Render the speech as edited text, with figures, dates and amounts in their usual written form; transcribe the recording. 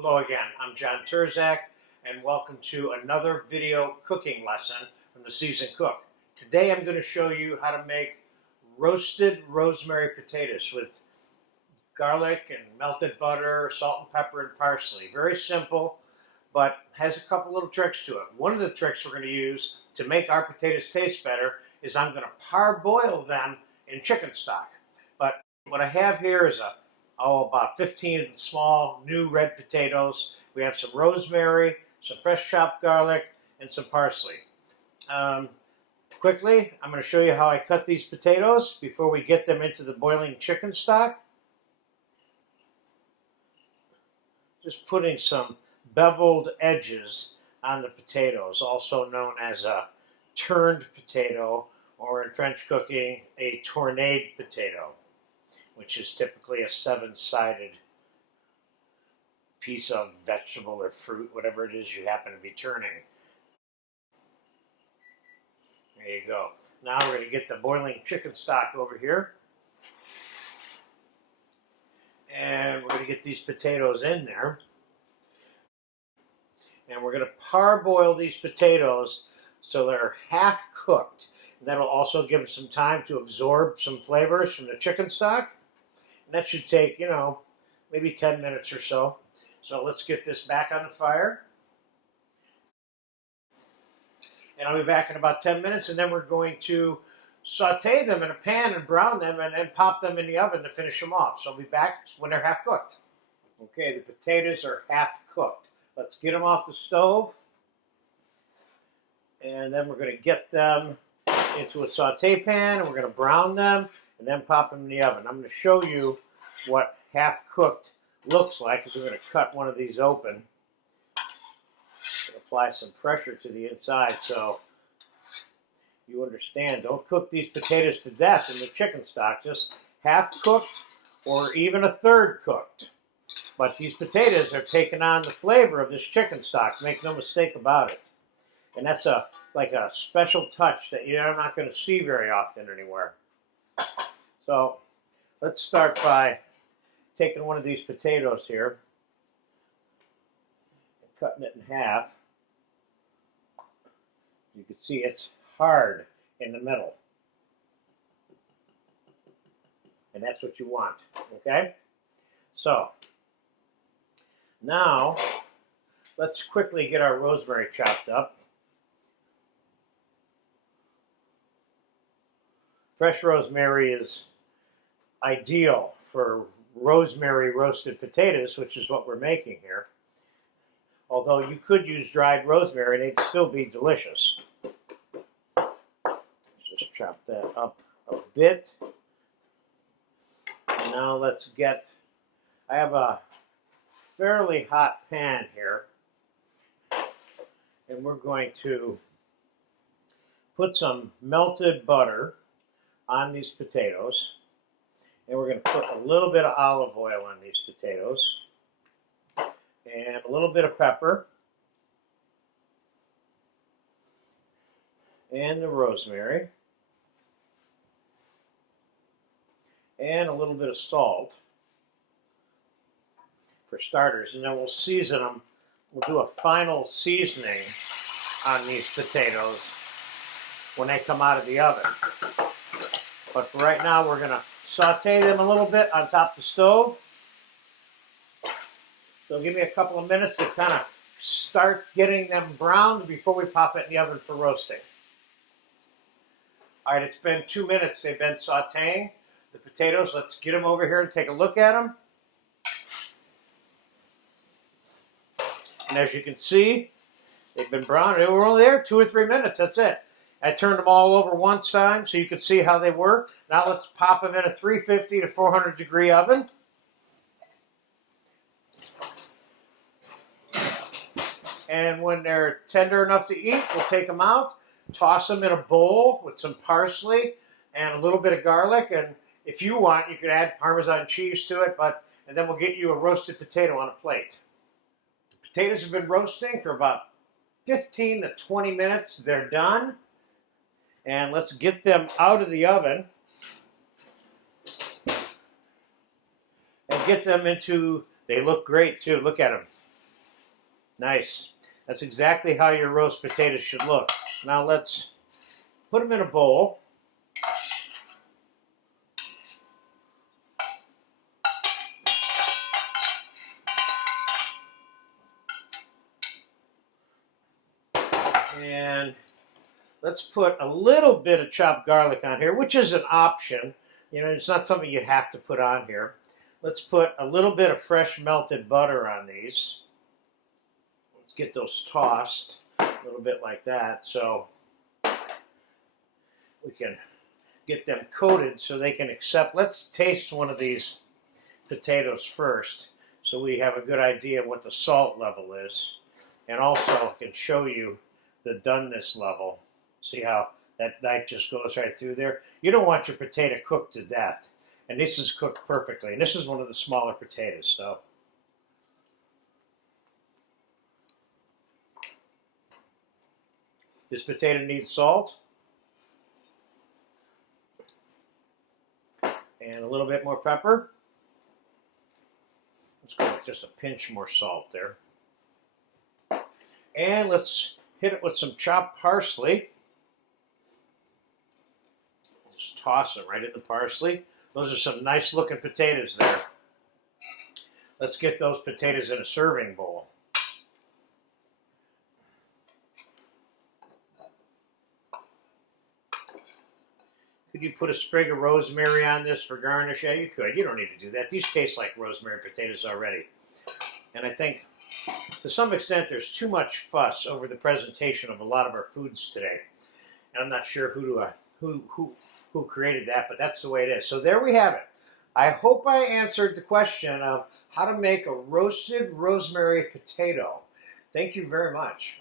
Hello again, I'm John Terzak, and welcome to another video cooking lesson from the Seasoned Cook. Today I'm going to show you how to make roasted rosemary potatoes with garlic and melted butter, salt and pepper, and parsley. Very simple, but has a couple little tricks to it. One of the tricks we're going to use to make our potatoes taste better is I'm going to parboil them in chicken stock. But what I have here is about 15 small new red potatoes. We have some rosemary, some fresh chopped garlic, and some parsley. Quickly, I'm going to show you how I cut these potatoes before we get them into the boiling chicken stock. Just putting some beveled edges on the potatoes, also known as a turned potato, or in French cooking, a tournade potato, which is typically a seven-sided piece of vegetable or fruit, whatever it is you happen to be turning. There you go. Now we're going to get the boiling chicken stock over here. And we're going to get these potatoes in there. And we're going to parboil these potatoes so they're half cooked. And that'll also give them some time to absorb some flavors from the chicken stock. And that should take, maybe 10 minutes or so. So let's get this back on the fire. And I'll be back in about 10 minutes, and then we're going to saute them in a pan and brown them and then pop them in the oven to finish them off. So I'll be back when they're half cooked. Okay, the potatoes are half cooked. Let's get them off the stove. And then we're going to get them into a saute pan, and we're going to brown them and then pop them in the oven. I'm going to show you what half cooked looks like, because we're going to cut one of these open. Apply some pressure to the inside so you understand. Don't cook these potatoes to death in the chicken stock, just half cooked or even a third cooked. But these potatoes are taking on the flavor of this chicken stock. Make no mistake about it. And that's like a special touch that you're not going to see very often anywhere. So let's start by taking one of these potatoes here and cutting it in half. You can see it's hard in the middle. And that's what you want, okay? So now let's quickly get our rosemary chopped up. Fresh rosemary is ideal for rosemary roasted potatoes, which is what we're making here. Although you could use dried rosemary, they'd still be delicious. Just chop that up a bit. And now let's I have a fairly hot pan here, and we're going to put some melted butter on these potatoes. And we're going to put a little bit of olive oil on these potatoes. And a little bit of pepper. And the rosemary. And a little bit of salt for starters. And then we'll season them. We'll do a final seasoning on these potatoes when they come out of the oven. But for right now, we're going to saute them a little bit on top of the stove. So give me a couple of minutes to kind of start getting them browned before we pop it in the oven for roasting. All right, it's been 2 minutes. They've been sauteing the potatoes. Let's get them over here and take a look at them. And as you can see, they've been browned. They were only there 2 or 3 minutes. That's it. I turned them all over one time so you could see how they were. Now let's pop them in a 350 to 400 degree oven. And when they're tender enough to eat, we'll take them out, toss them in a bowl with some parsley and a little bit of garlic. And if you want, you could add Parmesan cheese to it, and then we'll get you a roasted potato on a plate. The potatoes have been roasting for about 15 to 20 minutes. They're done. And let's get them out of the oven and get them into They look great too. Look at them. Nice. That's exactly how your roast potatoes should look. Now let's put them in a bowl. And let's put a little bit of chopped garlic on here, which is an option. You know, it's not something you have to put on here. Let's put a little bit of fresh melted butter on these. Let's get those tossed a little bit like that so we can get them coated so they can accept. Let's taste one of these potatoes first so we have a good idea of what the salt level is. And also can show you the doneness level. See how that knife just goes right through there? You don't want your potato cooked to death. And this is cooked perfectly. And this is one of the smaller potatoes. So this potato needs salt. And a little bit more pepper. Let's go with just a pinch more salt there. And let's hit it with some chopped parsley. Just toss it right in the parsley. Those are some nice looking potatoes there. Let's get those potatoes in a serving bowl. Could you put a sprig of rosemary on this for garnish? Yeah, you could. You don't need to do that. These taste like rosemary potatoes already. And I think to some extent there's too much fuss over the presentation of a lot of our foods today. And I'm not sure who created that, but that's the way it is. So there we have it. I hope I answered the question of how to make a roasted rosemary potato. Thank you very much.